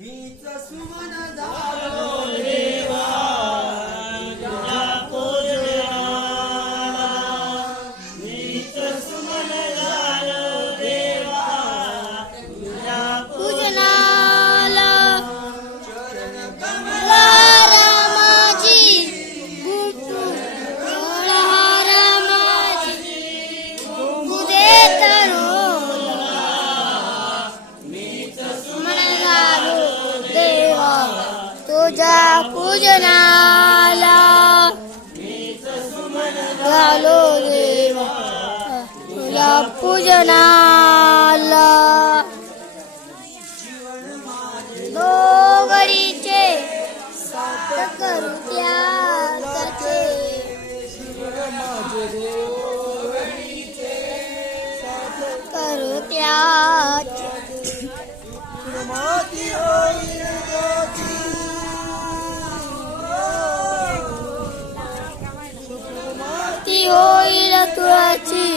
मीच सुमन झालो तुझ्या पूजनाला. झालो देवा तुला पूजनाला. दोघडीचे साथ करू त्या महत्वाची